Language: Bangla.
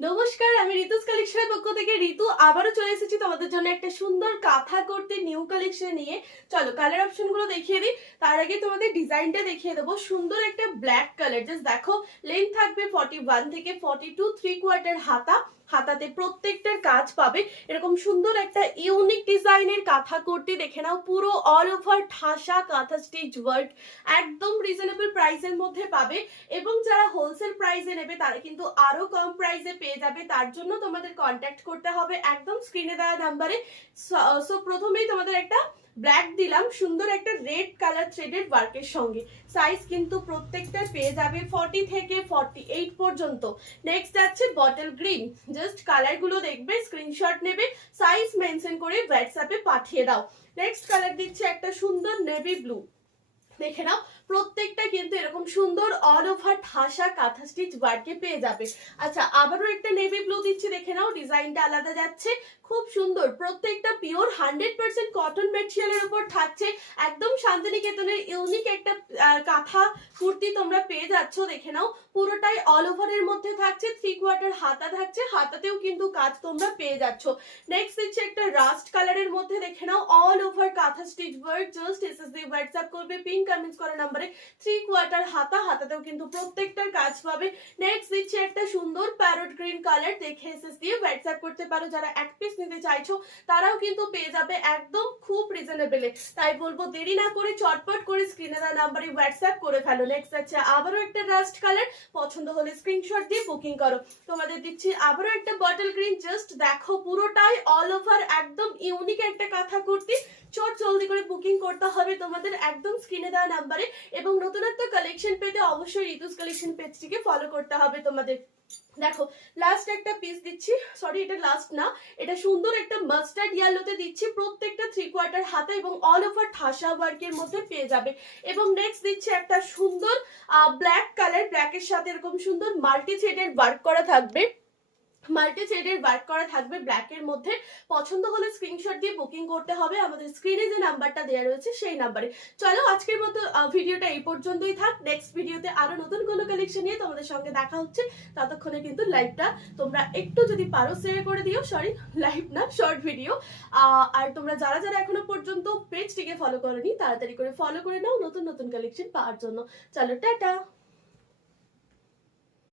নমস্কার, আমি ঋতুস কালেকশনের পক্ষ থেকে ঋতু আবারও চলে এসেছি তোমাদের জন্য একটা সুন্দর কাঁথা করতে নিউ কালেকশন নিয়ে। চলো কালার অপশন গুলো দেখিয়ে দিই। তার আগে তোমাদের ডিজাইনটা দেখিয়ে দেবো। সুন্দর একটা ব্ল্যাক কালার, জাস্ট দেখো লেন্থ থাকবে 41 থেকে 42, 3/4 হাতা। হাতাতে প্রত্যেকটার কাজ পাবে এরকম সুন্দর একটা ইউনিক ডিজাইনের কাঁথা করতে। দেখে নাও পুরো অল ওভার ঠাসা কাঁথা স্টিচ ওয়ার্ক, একদম রিজনেবল প্রাইসের মধ্যে পাবে। এবং যারা হোলসেল প্রাইসে নেবে তারা কিন্তু আরো কম প্রাইসে পেয়ে যাবে। তার জন্য তোমাদের কন্ট্যাক্ট করতে হবে একদম স্ক্রিনে দেওয়া নাম্বারে। সো প্রথমেই তোমাদের একটা ব্ল্যাক দিলাম, সুন্দর একটা রেড কালার থ্রেডেড ওয়ার্কের সঙ্গে। সাইজ কিন্তু প্রত্যেকটা পেয়ে যাবে 40 থেকে 48 পর্যন্ত। নেক্সট যাচ্ছে বটল গ্রিন, জাস্ট কালার গুলো দেখবে, স্ক্রিনশট নেবে, সাইজ মেনশন করে হোয়াটসঅ্যাপে পাঠিয়ে দাও। নেক্সট কালার দিচ্ছে একটা সুন্দর নেভি ব্লু। দেখে নাও প্রত্যেকটা কিন্তু এরকম সুন্দর অল ওভার ঠাসা কাঁথা স্টিচ ওয়ার্কে পেয়ে যাবে। আচ্ছা, আবারও একটা নেভি ব্লু দিচ্ছি, দেখে নাও ডিজাইনটা আলাদা যাচ্ছে, খুব সুন্দর। প্রত্যেকটা পিওর 100% কটন মেটেরিয়ালের উপর থাকছে। একদম শান্তিনিকেতনের ইউনিক একটা কাঁথা কুর্তি তোমরা পেয়ে যাচ্ছ। দেখে নাও পুরোটাই অল ওভারের মধ্যে থাকছে, 3/4 হাতা থাকছে, হাতাতেও কিন্তু কাজ তোমরা পেয়ে যাচ্ছ। নেক্সট দিচ্ছে একটা রাস্ট কালারের মধ্যে, দেখে নাও অল ওভার কাঁথা stitch work. Just SSD WhatsApp করবে পিন কমেন্টস করা নাম্বারে। 3/4 হাতা, হাতাতেও কিন্তু প্রত্যেকটার কাজ পাবে। নেক্সট দিচ্ছে একটা সুন্দর প্যারট গ্রিন কালার, দেখে এসএস দিয়ে হোয়াটসঅ্যাপ করতে পারো। যারা এক পিস নিতে চাইছো তারাও কিন্তু পেয়ে যাবে একদম খুব রিজনেবলে। তাই বলবো দেরি না করে চটপট করে স্ক্রিনে দেওয়া নাম্বারে হোয়াটসঅ্যাপ করে ফেলো। নেক্সট আছে আবারও একটা রাস্ট কালার, পছন্দ হলে স্ক্রিনশট দিয়ে বুকিং করো। তোমাদের দিচ্ছি আবারও একটা বটল গ্রিন, জাস্ট দেখো পুরোটাই অল ওভার একদম ইউনিক একটা কাঁথা কুর্তি। চট জলদি করে বুকিং করতে হবে তোমাদের একদম স্ক্রিনে দেওয়া নাম্বারে। এবং নতুনত্ব কালেকশন পেতে অবশ্যই ঋতুস কালেকশন পেজটিকে ফলো করতে হবে তোমাদের। দেখো লাস্ট একটা পিস দিচ্ছি, সরি এটা লাস্ট না, এটা সুন্দর একটা মাস্টার্ড ইয়েলোতে দিচ্ছি। প্রত্যেকটা 3/4 হাতা এবং অল ওভার ঠাসা ওয়ার্কের মধ্যে পেয়ে যাবে। এবং নেক্সট দিচ্ছে একটা সুন্দর ব্ল্যাক কালার, ব্ল্যাকের সাথে এরকম সুন্দর মাল্টি থ্রেডের ওয়ার্ক করা থাকবে, মাল্টি থ্রেডের ওয়ার্ক করা থাকবে ব্ল্যাকের মধ্যে। পছন্দ হলে স্ক্রিনশট দিয়ে বুকিং করতে হবে আমাদের স্ক্রিনে যে নাম্বারটা দেওয়া রয়েছে সেই নাম্বারে। চলো আজকের মতো ভিডিওটা এই পর্যন্তই থাক। নেক্সট ভিডিওতে আরো নতুন কোনো কালেকশন নিয়ে তোমাদের সঙ্গে দেখা হচ্ছে। ততক্ষণে কিন্তু লাইভটা তোমরা একটু যদি পারো শেয়ার করে দিও, সরি লাইভ না শর্ট ভিডিও। আর তোমরা যারা যারা এখনো পর্যন্ত পেজটিকে ফলো করোনি তাড়াতাড়ি করে ফলো করে নাও নতুন নতুন কালেকশন পাওয়ার জন্য। চলো টাটা।